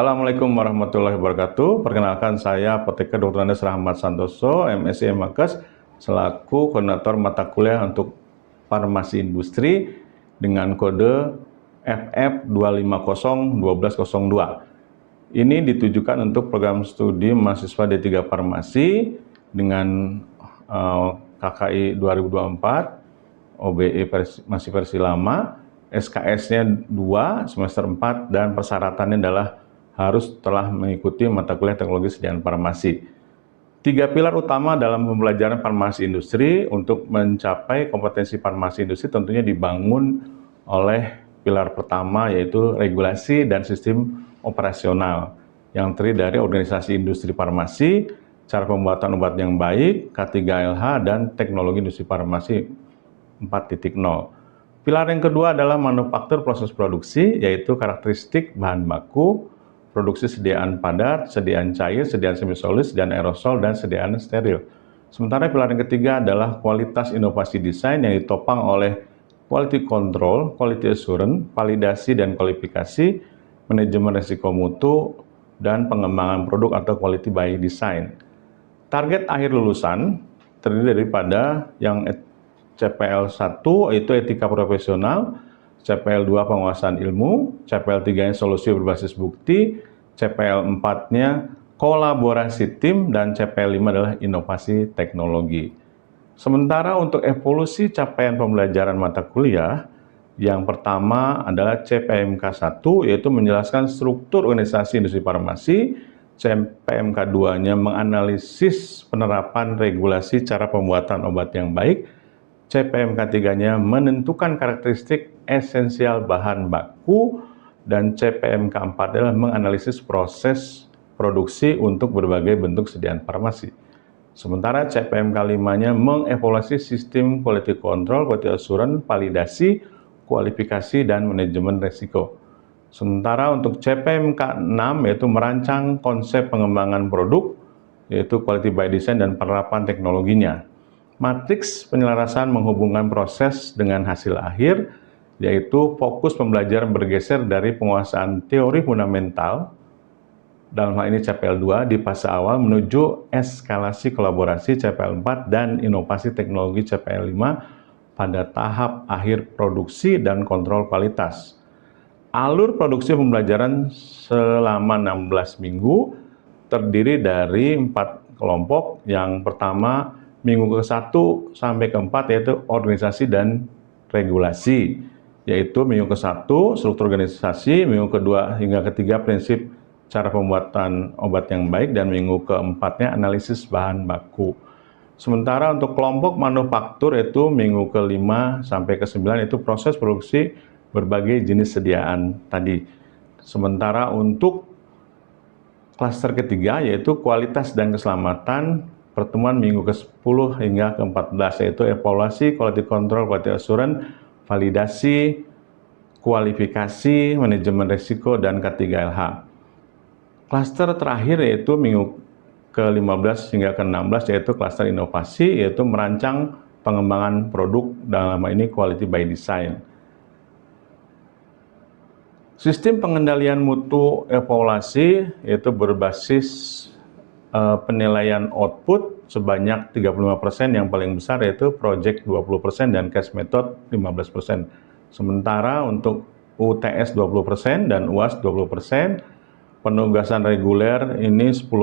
Assalamualaikum warahmatullahi wabarakatuh. Perkenalkan saya Apoteker Dr. Andes Rahmat Santoso, MSc MAkes, selaku koordinator mata kuliah untuk farmasi industri dengan kode FF2501202. Ini ditujukan untuk program studi mahasiswa D3 Farmasi dengan KKI 2024, OBE masih versi lama, SKS-nya 2 semester 4, dan persyaratannya adalah harus telah mengikuti mata kuliah teknologi sediaan farmasi. 3 pilar utama dalam pembelajaran farmasi industri untuk mencapai kompetensi farmasi industri tentunya dibangun oleh pilar pertama, yaitu regulasi dan sistem operasional yang terdiri dari organisasi industri farmasi, cara pembuatan obat yang baik, K3LH, dan teknologi industri farmasi 4.0. Pilar yang kedua adalah manufaktur proses produksi, yaitu karakteristik bahan baku, produksi sediaan padat, sediaan cair, sediaan semisolid, sediaan aerosol, dan sediaan steril. Sementara pilar yang ketiga adalah kualitas inovasi desain yang ditopang oleh quality control, quality assurance, validasi dan kualifikasi, manajemen risiko mutu, dan pengembangan produk atau quality by design. Target akhir lulusan terdiri daripada yang CPL 1 yaitu etika profesional, CPL 2 penguasaan ilmu, CPL 3-nya solusi berbasis bukti, CPL 4-nya kolaborasi tim, dan CPL 5 adalah inovasi teknologi. Sementara untuk evolusi capaian pembelajaran mata kuliah, yang pertama adalah CPMK 1, yaitu menjelaskan struktur organisasi industri farmasi, CPMK 2-nya menganalisis penerapan regulasi cara pembuatan obat yang baik, CPMK 3-nya menentukan karakteristik esensial bahan baku, dan CPMK 4 adalah menganalisis proses produksi untuk berbagai bentuk sediaan farmasi. Sementara CPMK 5-nya mengevaluasi sistem quality control, quality assurance, validasi, kualifikasi, dan manajemen risiko. Sementara untuk CPMK 6 yaitu merancang konsep pengembangan produk, yaitu quality by design dan penerapan teknologinya. Matriks penyelarasan menghubungkan proses dengan hasil akhir, yaitu fokus pembelajaran bergeser dari penguasaan teori fundamental, dalam hal ini CPL 2 di fase awal, menuju eskalasi kolaborasi CPL 4 dan inovasi teknologi CPL 5 pada tahap akhir produksi dan kontrol kualitas. Alur produksi pembelajaran selama 16 minggu terdiri dari 4 kelompok. Yang pertama, minggu ke-1 sampai ke-4 yaitu organisasi dan regulasi, yaitu minggu ke-1 struktur organisasi, minggu ke-2 hingga ke-3 prinsip cara pembuatan obat yang baik, dan minggu ke-4-nya analisis bahan baku. Sementara untuk kelompok manufaktur itu minggu ke-5 sampai ke-9 itu proses produksi berbagai jenis sediaan tadi. Sementara untuk klaster ketiga yaitu kualitas dan keselamatan, pertemuan minggu ke-10 hingga ke-14 yaitu evaluasi, quality control, quality assurance, validasi, kualifikasi, manajemen risiko, dan K3LH. Klaster terakhir yaitu minggu ke-15 hingga ke-16 yaitu klaster inovasi, yaitu merancang pengembangan produk, dalam hal ini quality by design. Sistem pengendalian mutu evaluasi yaitu berbasis penilaian output sebanyak 35%, yang paling besar yaitu project 20% dan case method 15%. Sementara untuk UTS 20% dan UAS 20%, penugasan reguler ini 10%,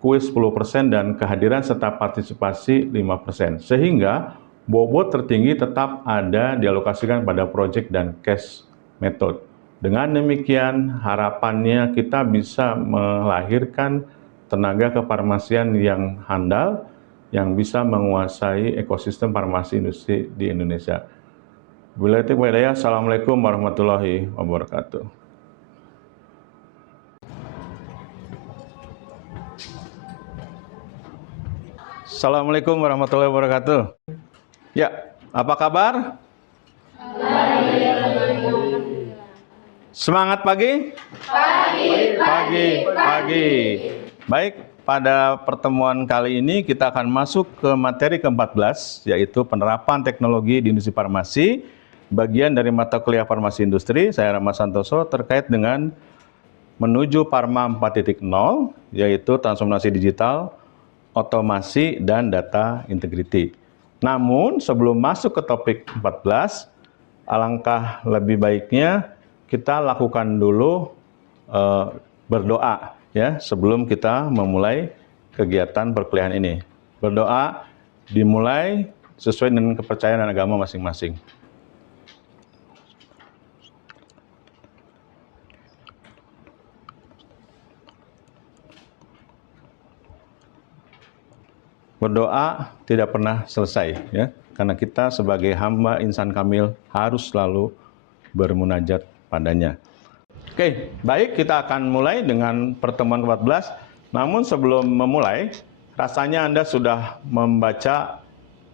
kuis 10%, dan kehadiran serta partisipasi 5%. Sehingga bobot tertinggi tetap ada dialokasikan pada project dan case method. Dengan demikian, harapannya kita bisa melahirkan tenaga kefarmasian yang handal, yang bisa menguasai ekosistem farmasi industri di Indonesia. Wabillahi taufiq wal hidayah. Assalamualaikum warahmatullahi wabarakatuh. Assalamualaikum warahmatullahi wabarakatuh. Ya, apa kabar? Semangat pagi? Pagi. Baik, pada pertemuan kali ini kita akan masuk ke materi ke-14, yaitu penerapan teknologi di industri farmasi, bagian dari mata kuliah farmasi industri. Saya Rahmat Santoso, terkait dengan menuju Parma 4.0, yaitu transformasi digital, otomasi, dan data integrity. Namun sebelum masuk ke topik 14, alangkah lebih baiknya kita lakukan dulu berdoa ya sebelum kita memulai kegiatan perkuliahan ini. Berdoa dimulai sesuai dengan kepercayaan dan agama masing-masing. Berdoa tidak pernah selesai ya, karena kita sebagai hamba insan kamil harus selalu bermunajat padanya. Oke, baik, kita akan mulai dengan pertemuan ke-14. Namun sebelum memulai, rasanya Anda sudah membaca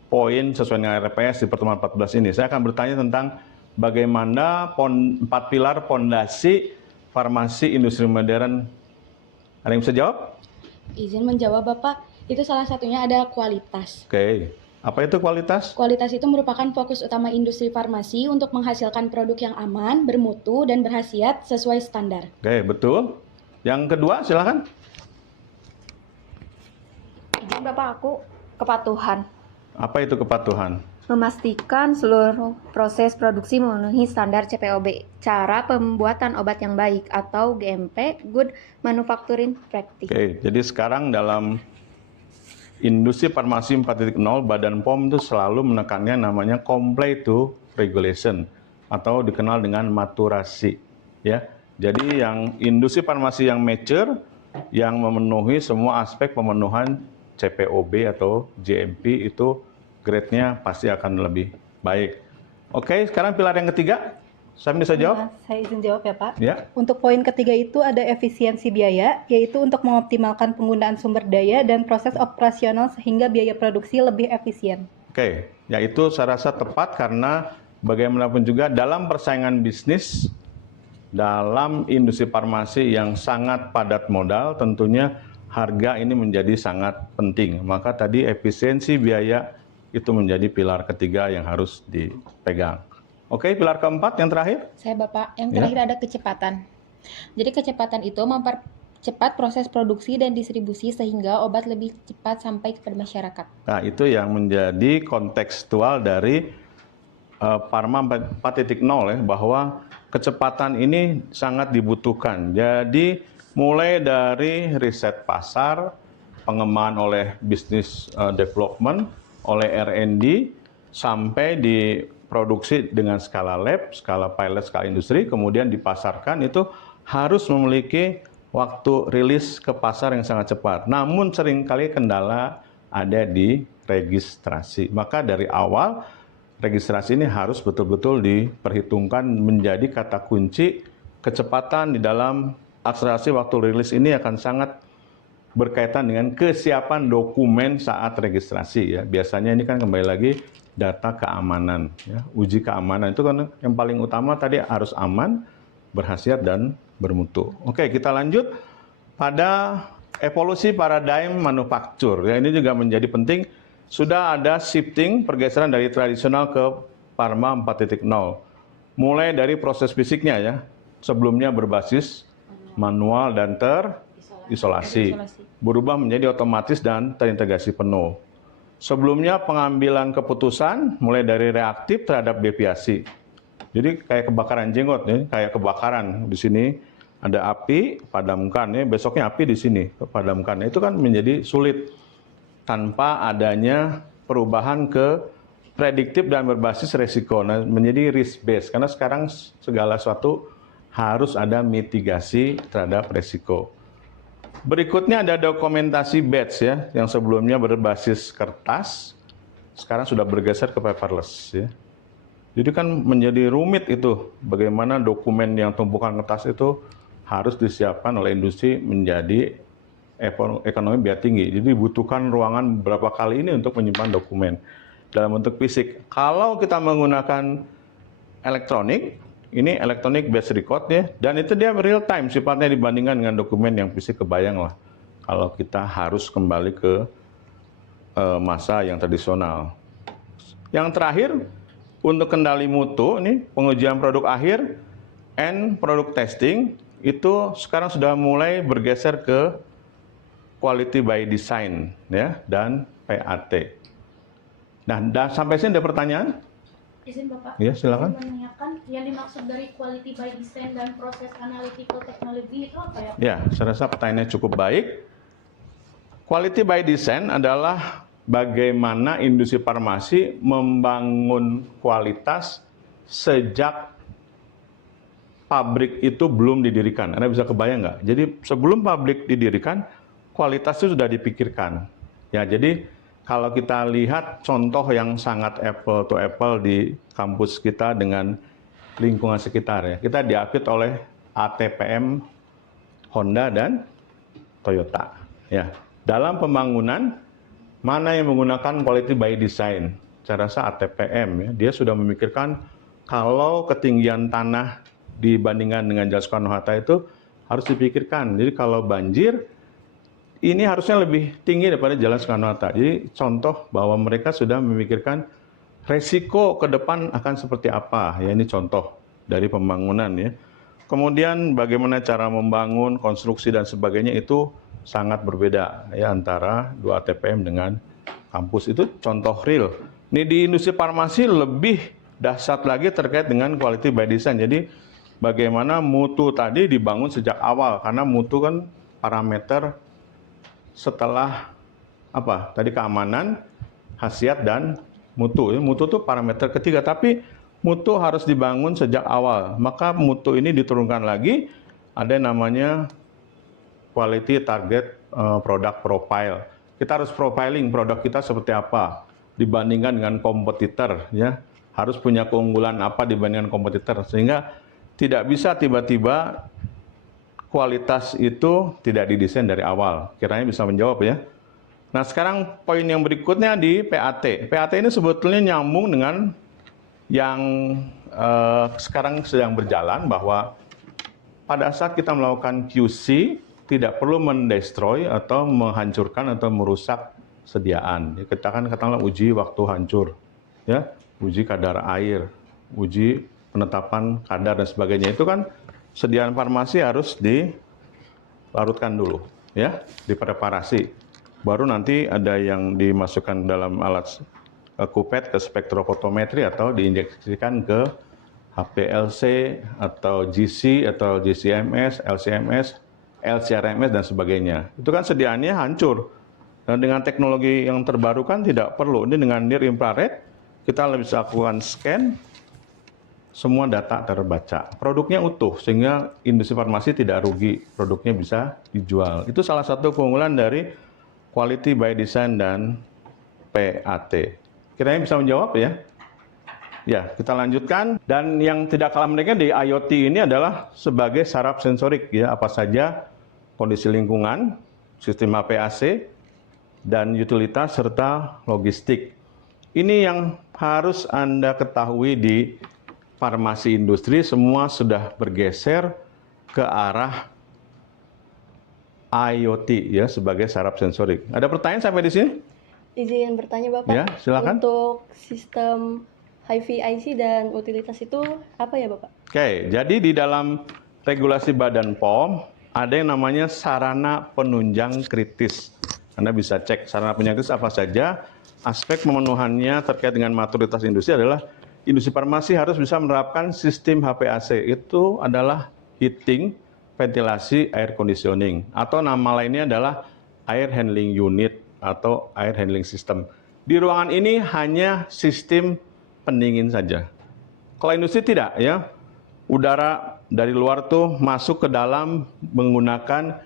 poin sesuai dengan RPS di pertemuan 14 ini. Saya akan bertanya tentang bagaimana 4 pilar pondasi farmasi industri modern. Ada yang bisa jawab? Izin menjawab, Bapak. Itu salah satunya ada kualitas. Oke, apa itu kualitas? Kualitas itu merupakan fokus utama industri farmasi untuk menghasilkan produk yang aman, bermutu, dan berkhasiat sesuai standar. Oke, betul. Yang kedua, silakan. Izin Bapak, aku kepatuhan. Apa itu kepatuhan? Memastikan seluruh proses produksi memenuhi standar CPOB, cara pembuatan obat yang baik atau GMP, Good Manufacturing Practice. Oke, jadi sekarang dalam industri farmasi 4.0, Badan POM itu selalu menekannya namanya comply to regulation atau dikenal dengan maturasi ya. Jadi yang industri farmasi yang mature yang memenuhi semua aspek pemenuhan CPOB atau GMP itu grade-nya pasti akan lebih baik. Oke, sekarang pilar yang ketiga. Saya bisa jawab? Saya izin jawab ya Pak. Ya. Untuk poin ketiga itu ada efisiensi biaya, yaitu untuk mengoptimalkan penggunaan sumber daya dan proses operasional sehingga biaya produksi lebih efisien. Oke, yaitu saya rasa tepat karena bagaimanapun juga dalam persaingan bisnis, dalam industri farmasi yang sangat padat modal, tentunya harga ini menjadi sangat penting. Maka tadi efisiensi biaya itu menjadi pilar ketiga yang harus dipegang. Oke, pilar keempat yang terakhir. Saya Bapak, yang terakhir ada kecepatan. Jadi kecepatan itu mempercepat proses produksi dan distribusi sehingga obat lebih cepat sampai kepada masyarakat. Nah, itu yang menjadi kontekstual dari Parma 4.0 ya, bahwa kecepatan ini sangat dibutuhkan. Jadi mulai dari riset pasar, pengembangan oleh business development, oleh R&D, sampai di produksi dengan skala lab, skala pilot, skala industri, kemudian dipasarkan itu harus memiliki waktu rilis ke pasar yang sangat cepat. Namun seringkali kendala ada di registrasi. Maka dari awal registrasi ini harus betul-betul diperhitungkan menjadi kata kunci. Kecepatan di dalam akselerasi waktu rilis ini akan sangat berkaitan dengan kesiapan dokumen saat registrasi ya. Biasanya ini kan kembali lagi data keamanan ya. Uji keamanan itu kan yang paling utama tadi harus aman, berkhasiat dan bermutu. Oke, kita lanjut pada evolusi paradigm manufaktur. Ya, ini juga menjadi penting. Sudah ada shifting pergeseran dari tradisional ke Parma 4.0. Mulai dari proses fisiknya ya. Sebelumnya berbasis manual dan terisolasi. Berubah menjadi otomatis dan terintegrasi penuh. Sebelumnya pengambilan keputusan mulai dari reaktif terhadap deviasi. Jadi kayak kebakaran jenggot ya, kayak kebakaran di sini ada api, padamkan ya, besoknya api di sini, padamkan. Itu kan menjadi sulit tanpa adanya perubahan ke prediktif dan berbasis resiko. Nah, menjadi risk based karena sekarang segala sesuatu harus ada mitigasi terhadap resiko. Berikutnya ada dokumentasi batch ya, yang sebelumnya berbasis kertas, sekarang sudah bergeser ke paperless ya. Jadi kan menjadi rumit itu, bagaimana dokumen yang tumpukan kertas itu harus disiapkan oleh industri menjadi ekonomi biaya tinggi. Jadi dibutuhkan ruangan berapa kali ini untuk menyimpan dokumen dalam bentuk fisik. Kalau kita menggunakan elektronik, ini electronic based record ya, dan itu dia real time sifatnya dibandingkan dengan dokumen yang fisik. Kebayang lah kalau kita harus kembali ke masa yang tradisional. Yang terakhir untuk kendali mutu ini pengujian produk akhir and product testing itu sekarang sudah mulai bergeser ke quality by design ya dan PAT. Nah, sampai sini ada pertanyaan? Izin Bapak, Ya, silakan. izin menanyakan yang dimaksud dari quality by design dan proses analytical technology itu apa ya? Ya, saya rasa pertanyaannya cukup baik. Quality by design adalah bagaimana industri farmasi membangun kualitas sejak pabrik itu belum didirikan. Anda bisa kebayang nggak? Jadi sebelum pabrik didirikan, kualitas itu sudah dipikirkan. Ya, jadi kalau kita lihat contoh yang sangat apple to apple di kampus kita dengan lingkungan sekitar ya, kita diapit oleh ATPM, Honda dan Toyota. Ya, dalam pembangunan mana yang menggunakan quality by design? Saya rasa ATPM ya, dia sudah memikirkan kalau ketinggian tanah dibandingkan dengan Jalan Soekarno-Hatta itu harus dipikirkan. Jadi kalau banjir ini harusnya lebih tinggi daripada Jalan Soekarno-Hatta. Jadi contoh bahwa mereka sudah memikirkan resiko ke depan akan seperti apa. Ya, ini contoh dari pembangunan ya. Kemudian bagaimana cara membangun, konstruksi dan sebagainya itu sangat berbeda ya antara dua ATPM dengan kampus. Itu contoh real. Ini di industri farmasi lebih dahsyat lagi terkait dengan quality by design. Jadi bagaimana mutu tadi dibangun sejak awal, karena mutu kan parameter setelah apa? Tadi keamanan, khasiat dan mutu. Mutu itu parameter ketiga, tapi mutu harus dibangun sejak awal. Maka mutu ini diturunkan lagi, ada yang namanya quality target product profile. Kita harus profiling produk kita seperti apa dibandingkan dengan kompetitor ya. Harus punya keunggulan apa dibandingkan kompetitor, sehingga tidak bisa tiba-tiba kualitas itu tidak didesain dari awal. Kiranya bisa menjawab ya. Nah, sekarang poin yang berikutnya di PAT. PAT ini sebetulnya nyambung dengan yang sekarang sedang berjalan, bahwa pada saat kita melakukan QC tidak perlu mendestroy atau menghancurkan atau merusak sediaan. Kita kan katakanlah uji waktu hancur, ya, uji kadar air, uji penetapan kadar dan sebagainya. Itu kan sediaan farmasi harus dilarutkan dulu, ya, dipreparasi. Baru nanti ada yang dimasukkan dalam alat kupet ke spektrofotometri atau diinjeksikan ke HPLC atau GC atau GCMS, LCMS, LCRMS dan sebagainya. Itu kan sediaannya hancur. Dan dengan teknologi yang terbaru kan tidak perlu. Ini dengan near infrared kita bisa lakukan scan, semua data terbaca. Produknya utuh sehingga industri farmasi tidak rugi, produknya bisa dijual. Itu salah satu keunggulan dari quality by design dan PAT. Kiranya bisa menjawab ya? Ya, kita lanjutkan. Dan yang tidak kalah menariknya di IoT ini adalah sebagai saraf sensorik ya, apa saja kondisi lingkungan, sistem HPAC, dan utilitas serta logistik. Ini yang harus Anda ketahui di farmasi industri, semua sudah bergeser ke arah IoT ya sebagai saraf sensorik. Ada pertanyaan sampai di sini? Izin bertanya Bapak. Ya, silakan. Untuk sistem HiFi IC dan utilitas itu apa ya Bapak? Oke, jadi di dalam regulasi Badan POM ada yang namanya sarana penunjang kritis. Anda bisa cek sarana penunjang kritis apa saja. Aspek pemenuhannya terkait dengan maturitas industri adalah industri farmasi harus bisa menerapkan sistem HPAC. Itu adalah heating, ventilasi, air conditioning. Atau nama lainnya adalah air handling unit atau air handling system. Di ruangan ini hanya sistem pendingin saja. Kalau industri tidak ya. Udara dari luar tuh masuk ke dalam menggunakan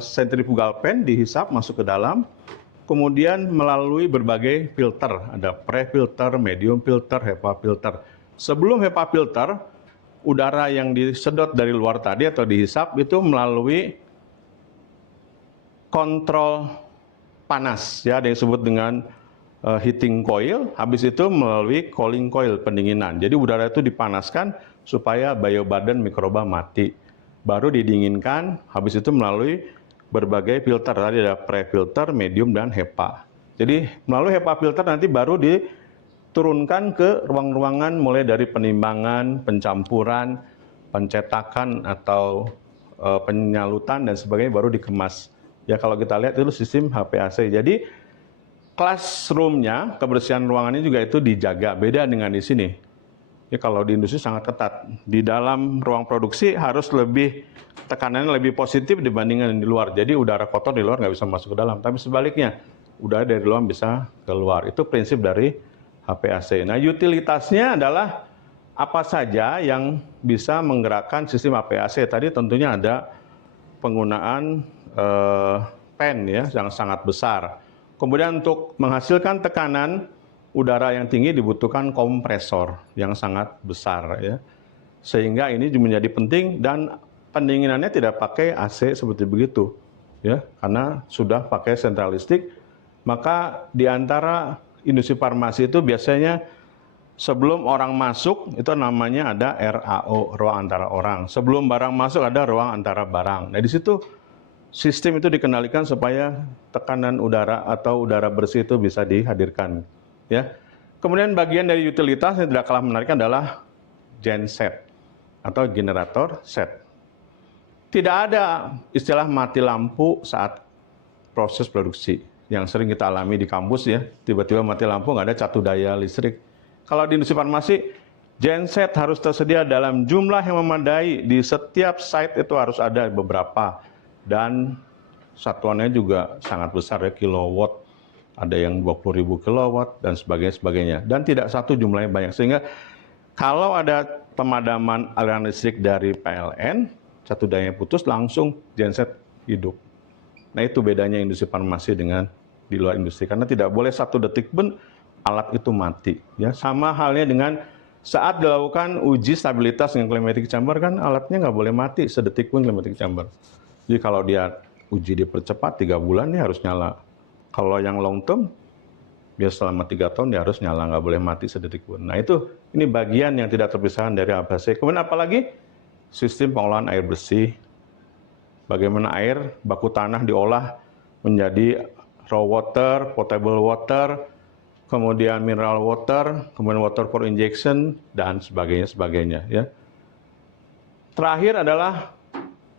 centrifugal fan, dihisap masuk ke dalam, kemudian melalui berbagai filter, ada pre-filter, medium filter, HEPA filter. Sebelum HEPA filter, udara yang disedot dari luar tadi atau dihisap itu melalui kontrol panas, ya, ada yang disebut dengan heating coil, habis itu melalui cooling coil, pendinginan. Jadi udara itu dipanaskan supaya biobadan mikroba mati. Baru didinginkan, habis itu melalui berbagai filter. Tadi ada pre-filter, medium, dan HEPA. Jadi melalui HEPA filter nanti baru diturunkan ke ruang-ruangan mulai dari penimbangan, pencampuran, pencetakan atau penyalutan dan sebagainya baru dikemas. Ya kalau kita lihat itu sistem HPAC. Jadi classroom-nya, kebersihan ruangannya juga itu dijaga. Beda dengan di sini. Ya kalau di industri sangat ketat. Di dalam ruang produksi harus lebih tekanannya lebih positif dibandingkan di luar. Jadi udara kotor di luar nggak bisa masuk ke dalam. Tapi sebaliknya, udara dari luar bisa keluar. Itu prinsip dari HPAC. Nah, utilitasnya adalah apa saja yang bisa menggerakkan sistem HPAC. Tadi tentunya ada penggunaan fan ya yang sangat besar. Kemudian untuk menghasilkan tekanan udara yang tinggi dibutuhkan kompresor yang sangat besar ya. Sehingga ini menjadi penting dan pendinginannya tidak pakai AC seperti begitu ya, karena sudah pakai sentralistik. Maka di antara industri farmasi itu biasanya sebelum orang masuk itu namanya ada RAO, ruang antara orang. Sebelum barang masuk ada ruang antara barang. Nah, di situ sistem itu dikendalikan supaya tekanan udara atau udara bersih itu bisa dihadirkan. Ya. Kemudian bagian dari utilitas yang tidak kalah menarik adalah genset atau generator set. Tidak ada istilah mati lampu saat proses produksi yang sering kita alami di kampus ya. Tiba-tiba mati lampu nggak ada catu daya listrik. Kalau di industri farmasi, genset harus tersedia dalam jumlah yang memadai. Di setiap site itu harus ada beberapa. Dan satuannya juga sangat besar ya, kilowatt. Ada yang 20.000 kilowatt dan sebagainya. Dan tidak satu jumlahnya banyak. Sehingga kalau ada pemadaman aliran listrik dari PLN, satu daya putus langsung genset hidup. Nah itu bedanya industri farmasi dengan di luar industri. Karena tidak boleh 1 detik pun alat itu mati. Ya, sama halnya dengan saat dilakukan uji stabilitas dengan climatic chamber kan alatnya nggak boleh mati sedetik pun climatic chamber. Jadi kalau dia uji dipercepat 3 bulan dia harus nyala. Kalau yang long term, biar selama 3 tahun dia harus nyala, nggak boleh mati sedetik pun. Nah itu, ini bagian yang tidak terpisahkan dari HPAC. Kemudian apalagi sistem pengolahan air bersih. Bagaimana air baku tanah diolah menjadi raw water, potable water, kemudian mineral water, kemudian water for injection, dan sebagainya. Ya. Terakhir adalah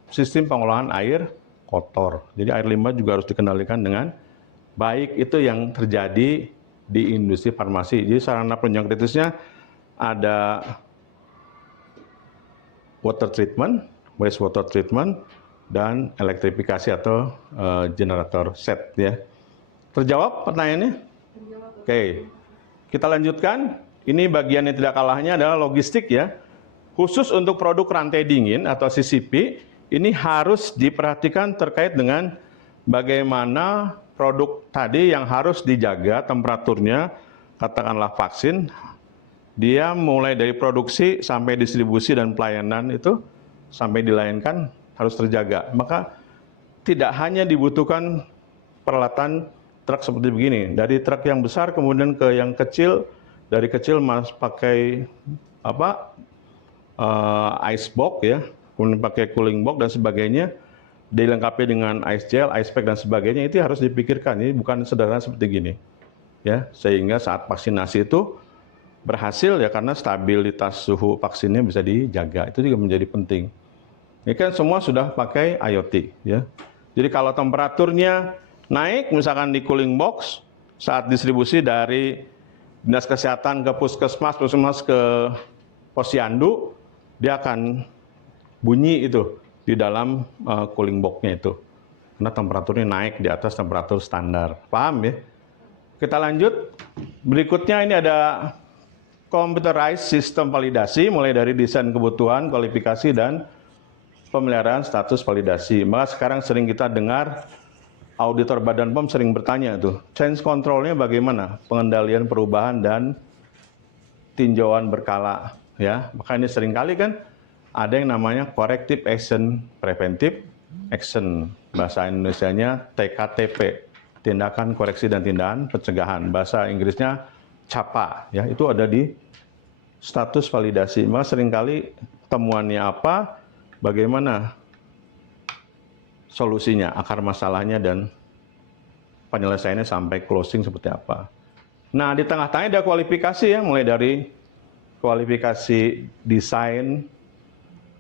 sistem pengolahan air kotor. Jadi air limbah juga harus dikendalikan dengan baik. Itu yang terjadi di industri farmasi. Jadi sarana penunjang kritisnya ada water treatment, wastewater treatment, dan elektrifikasi atau generator set ya. Terjawab pertanyaannya? Oke. Kita lanjutkan. Ini bagian yang tidak kalahnya adalah logistik ya. Khusus untuk produk rantai dingin atau CCP, ini harus diperhatikan terkait dengan bagaimana produk tadi yang harus dijaga temperaturnya, katakanlah vaksin, dia mulai dari produksi sampai distribusi dan pelayanan itu sampai dilayangkan harus terjaga. Maka tidak hanya dibutuhkan peralatan truk seperti begini, dari truk yang besar kemudian ke yang kecil, dari kecil pakai ice box ya, kemudian pakai cooling box dan sebagainya, dilengkapi dengan ice gel, ice pack dan sebagainya. Itu harus dipikirkan. Ini bukan sederhana seperti gini ya, sehingga saat vaksinasi itu berhasil ya, karena stabilitas suhu vaksinnya bisa dijaga. Itu juga menjadi penting. Ini kan semua sudah pakai IoT ya. Jadi kalau temperaturnya naik misalkan di cooling box, saat distribusi dari Dinas Kesehatan ke puskesmas ke posyandu, dia akan bunyi itu di dalam cooling box-nya itu. Karena temperaturnya naik di atas temperatur standar. Paham ya? Kita lanjut. Berikutnya ini ada computerized sistem validasi, mulai dari desain kebutuhan, kualifikasi, dan pemeliharaan status validasi. Maka sekarang sering kita dengar auditor Badan POM sering bertanya tuh, change control-nya bagaimana? Pengendalian perubahan dan tinjauan berkala. Ya, maka ini seringkali kan ada yang namanya corrective action, preventive action. Bahasa Indonesianya TKTP, tindakan koreksi dan tindakan pencegahan. Bahasa Inggrisnya CAPA, ya, itu ada di status validasi. Maka seringkali temuannya apa, bagaimana solusinya, akar masalahnya, dan penyelesaiannya sampai closing seperti apa. Nah, di tengah-tengah ada kualifikasi ya, mulai dari kualifikasi desain,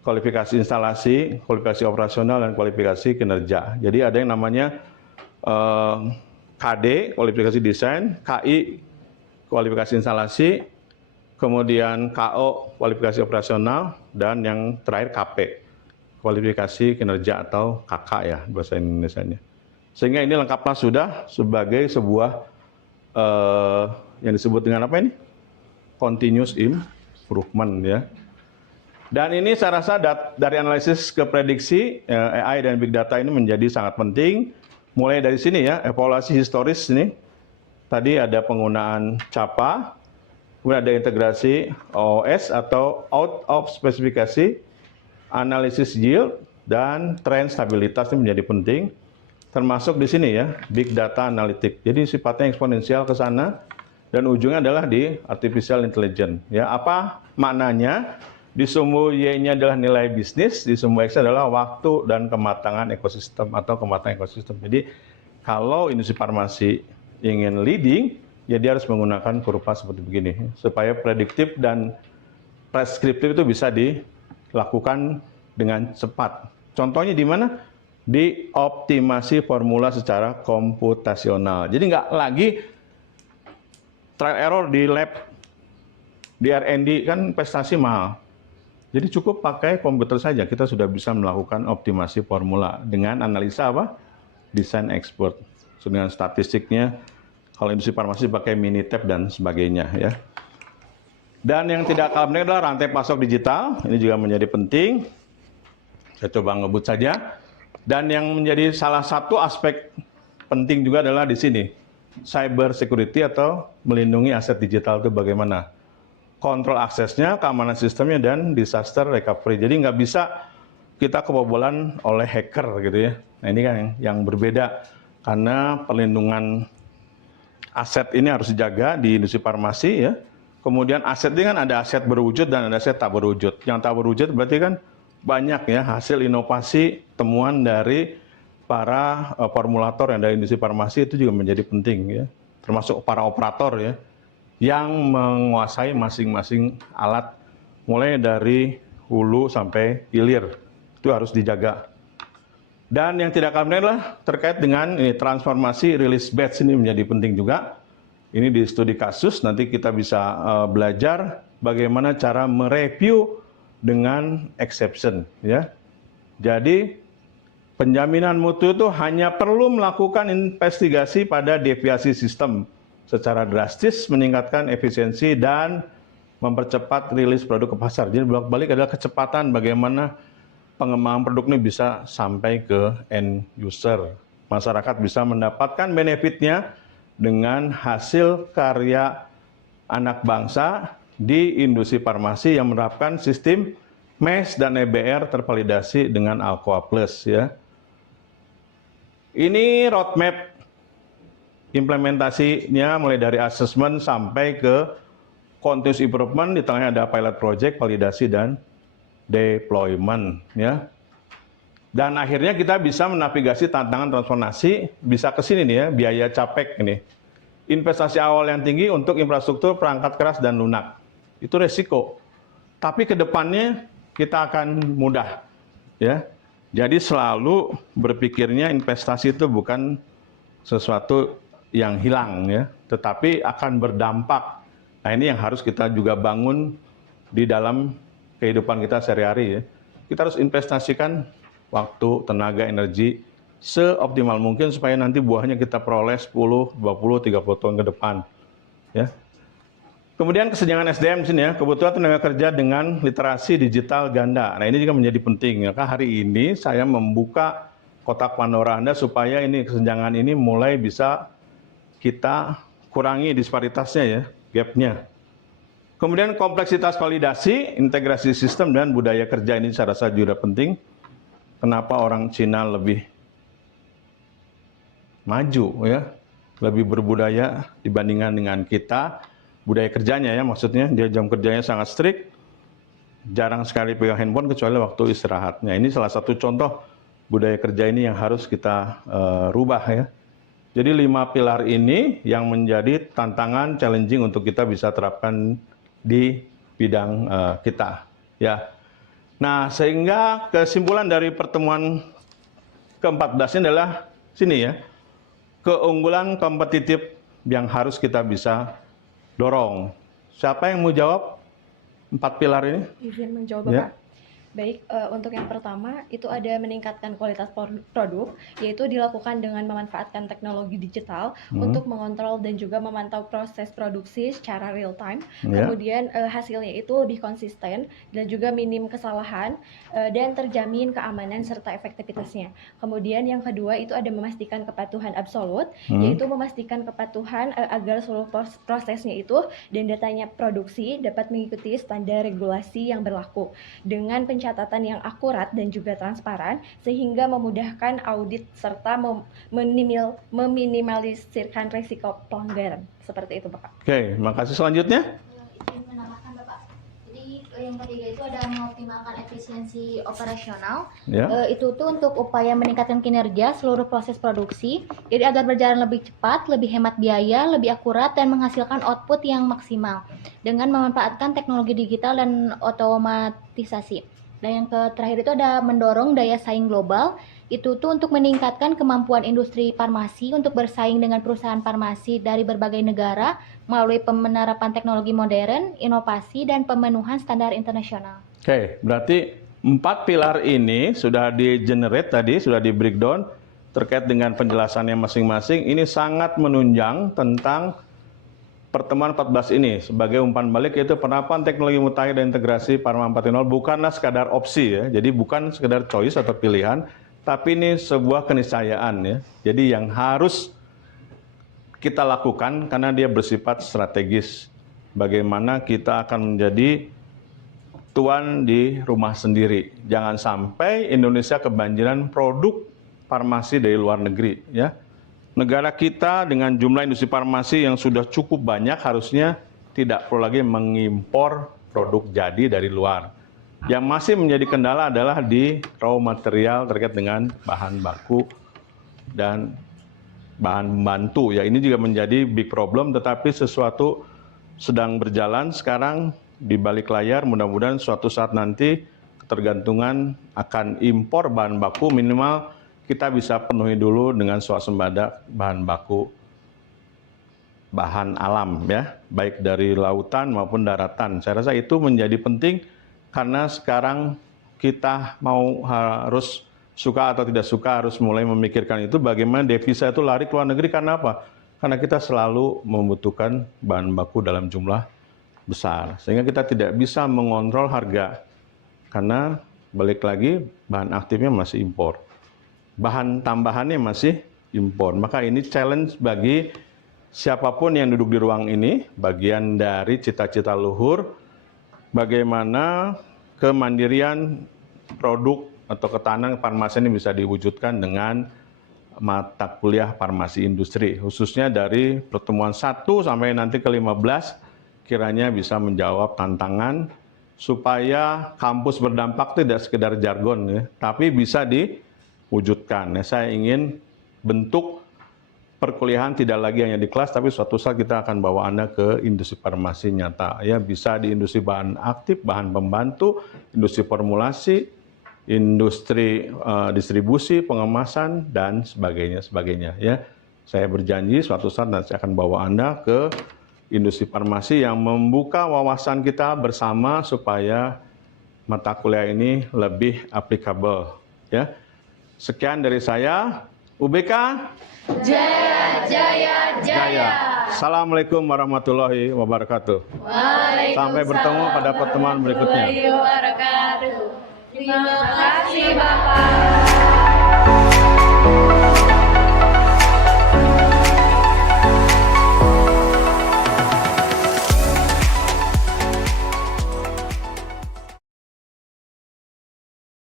kualifikasi instalasi, kualifikasi operasional, dan kualifikasi kinerja. Jadi ada yang namanya KD, kualifikasi desain, KI, kualifikasi instalasi, kemudian KO, kualifikasi operasional, dan yang terakhir KP, kualifikasi kinerja atau KK ya bahasa Indonesianya. Sehingga ini lengkaplah sudah sebagai sebuah yang disebut dengan apa ini? Continuous improvement ya. Dan ini saya rasa dari analisis ke prediksi AI dan Big Data ini menjadi sangat penting. Mulai dari sini ya, evaluasi historis ini. Tadi ada penggunaan CAPA, kemudian ada integrasi OOS atau out of specifikasi, analisis yield, dan trend stabilitas ini menjadi penting. Termasuk di sini ya, Big Data Analytics. Jadi sifatnya eksponensial ke sana, dan ujungnya adalah di Artificial Intelligence. Ya, apa maknanya? Di sumbu Y-nya adalah nilai bisnis, di sumbu X adalah waktu dan kematangan ekosistem atau kematangan ekosistem. Jadi kalau industri farmasi ingin leading, ya dia harus menggunakan kurva seperti begini supaya prediktif dan preskriptif itu bisa dilakukan dengan cepat. Contohnya di mana? Di optimasi formula secara komputasional. Jadi nggak lagi trial error di lab, di R&D kan prestasi mahal. Jadi cukup pakai komputer saja, kita sudah bisa melakukan optimasi formula dengan analisa apa? Desain expert. Dengan statistiknya, kalau industri farmasi pakai Minitab dan sebagainya ya. Dan yang tidak kalah penting adalah rantai pasok digital, ini juga menjadi penting. Saya coba ngebut saja. Dan yang menjadi salah satu aspek penting juga adalah di sini, cyber security atau melindungi aset digital itu bagaimana? Kontrol aksesnya, keamanan sistemnya, dan disaster recovery. Jadi nggak bisa kita kebobolan oleh hacker gitu ya. Nah ini kan yang berbeda karena perlindungan aset ini harus dijaga di industri farmasi ya. Kemudian aset ini kan ada aset berwujud dan ada aset tak berwujud. Yang tak berwujud berarti kan banyak ya hasil inovasi temuan dari para formulator yang dari industri farmasi itu juga menjadi penting ya. Termasuk para operator ya, yang menguasai masing-masing alat mulai dari hulu sampai hilir. Itu harus dijaga. Dan yang tidak kalah penting adalah terkait dengan ini, transformasi release batch ini menjadi penting juga. Ini di studi kasus, nanti kita bisa belajar bagaimana cara mereview dengan exception. Ya. Jadi penjaminan mutu itu hanya perlu melakukan investigasi pada deviasi sistem secara drastis meningkatkan efisiensi dan mempercepat rilis produk ke pasar. Jadi bolak-balik adalah kecepatan bagaimana pengembangan produk ini bisa sampai ke end user. Masyarakat bisa mendapatkan benefitnya dengan hasil karya anak bangsa di industri farmasi yang menerapkan sistem MES dan EBR tervalidasi dengan Alcoa Plus ya. Ini roadmap implementasinya mulai dari assessment sampai ke continuous improvement, di tengahnya ada pilot project, validasi, dan deployment ya. Dan akhirnya kita bisa menavigasi tantangan transformasi, bisa ke sini nih ya, biaya capek ini. Investasi awal yang tinggi untuk infrastruktur, perangkat keras, dan lunak. Itu resiko. Tapi ke depannya kita akan mudah ya. Jadi selalu berpikirnya investasi itu bukan sesuatu yang hilang ya, tetapi akan berdampak. Nah ini yang harus kita juga bangun di dalam kehidupan kita sehari-hari ya. Kita harus investasikan waktu, tenaga, energi seoptimal mungkin supaya nanti buahnya kita peroleh 10, 20, 30 tahun ke depan ya. Kemudian kesenjangan SDM di sini ya, kebutuhan tenaga kerja dengan literasi digital ganda. Nah ini juga menjadi penting ya. Hari ini saya membuka kotak Pandora Anda supaya ini kesenjangan ini mulai bisa kita kurangi disparitasnya ya, gap-nya. Kemudian kompleksitas validasi, integrasi sistem, dan budaya kerja ini saya rasa juga penting. Kenapa orang Cina lebih maju ya, lebih berbudaya dibandingkan dengan kita. Budaya kerjanya ya, maksudnya dia jam kerjanya sangat strict, jarang sekali pegang handphone kecuali waktu istirahatnya. Ini salah satu contoh budaya kerja ini yang harus kita rubah ya. Jadi 5 pilar ini yang menjadi tantangan challenging untuk kita bisa terapkan di bidang kita ya. Nah, sehingga kesimpulan dari pertemuan ke-14 ini adalah sini ya, keunggulan kompetitif yang harus kita bisa dorong. Siapa yang mau jawab 4 pilar ini? Izin menjawab Ya. Bapak. Baik, untuk yang pertama itu ada meningkatkan kualitas produk, yaitu dilakukan dengan memanfaatkan teknologi digital untuk mengontrol dan juga memantau proses produksi secara real time. Ya. Kemudian hasilnya itu lebih konsisten dan juga minim kesalahan dan terjamin keamanan serta efektivitasnya. Kemudian yang kedua itu ada memastikan kepatuhan absolut, yaitu memastikan kepatuhan agar seluruh prosesnya itu dan datanya produksi dapat mengikuti standar regulasi yang berlaku dengan pencatatan yang akurat dan juga transparan sehingga memudahkan audit serta meminimalisirkan risiko pelanggaran. Seperti itu, Bapak. Oke, makasih. Selanjutnya. Izin menambahkan Bapak. Jadi yang ketiga itu ada mengoptimalkan efisiensi operasional. Ya. Itu tuh untuk upaya meningkatkan kinerja seluruh proses produksi. Jadi agar berjalan lebih cepat, lebih hemat biaya, lebih akurat dan menghasilkan output yang maksimal dengan memanfaatkan teknologi digital dan otomatisasi. Dan yang terakhir itu ada mendorong daya saing global. Itu tuh untuk meningkatkan kemampuan industri farmasi untuk bersaing dengan perusahaan farmasi dari berbagai negara melalui penerapan teknologi modern, inovasi, dan pemenuhan standar internasional. Oke, berarti 4 pilar ini sudah di-generate tadi, sudah di-breakdown terkait dengan penjelasannya masing-masing. Ini sangat menunjang tentang pertemuan 14 ini. Sebagai umpan balik yaitu penerapan teknologi mutakhir dan integrasi Pharma 4.0 bukanlah sekadar opsi ya. Jadi bukan sekadar choice atau pilihan, tapi ini sebuah keniscayaan ya. Jadi yang harus kita lakukan karena dia bersifat strategis. Bagaimana kita akan menjadi tuan di rumah sendiri. Jangan sampai Indonesia kebanjiran produk farmasi dari luar negeri ya. Negara kita dengan jumlah industri farmasi yang sudah cukup banyak harusnya tidak perlu lagi mengimpor produk jadi dari luar. Yang masih menjadi kendala adalah di raw material terkait dengan bahan baku dan bahan pembantu. Ya, ini juga menjadi big problem, tetapi sesuatu sedang berjalan sekarang di balik layar. Mudah-mudahan suatu saat nanti ketergantungan akan impor bahan baku minimal kita bisa penuhi dulu dengan swasembada bahan baku, bahan alam ya, baik dari lautan maupun daratan. Saya rasa itu menjadi penting karena sekarang kita mau harus suka atau tidak suka harus mulai memikirkan itu bagaimana devisa itu lari ke luar negeri karena apa? Karena kita selalu membutuhkan bahan baku dalam jumlah besar. Sehingga kita tidak bisa mengontrol harga karena balik lagi bahan aktifnya masih impor. Bahan tambahannya masih impor. Maka ini challenge bagi siapapun yang duduk di ruang ini, bagian dari cita-cita luhur, bagaimana kemandirian produk atau ketahanan farmasi ini bisa diwujudkan dengan mata kuliah farmasi industri, khususnya dari pertemuan 1 sampai nanti ke-15, kiranya bisa menjawab tantangan supaya kampus berdampak tidak sekedar jargon ya, tapi bisa diwujudkan. Nah, saya ingin bentuk perkuliahan tidak lagi hanya di kelas, tapi suatu saat kita akan bawa Anda ke industri farmasi nyata. Ya, bisa di industri bahan aktif, bahan pembantu, industri formulasi, industri distribusi, pengemasan, dan sebagainya. Ya, saya berjanji suatu saat nanti akan bawa Anda ke industri farmasi yang membuka wawasan kita bersama supaya mata kuliah ini lebih applicable. Ya. Sekian dari saya, UBK Jaya, jaya, jaya. Assalamualaikum warahmatullahi wabarakatuh. Waalaikumsalam Sampai bertemu pada pertemuan berikutnya. warahmatullahi wabarakatuh. Terima kasih Bapak.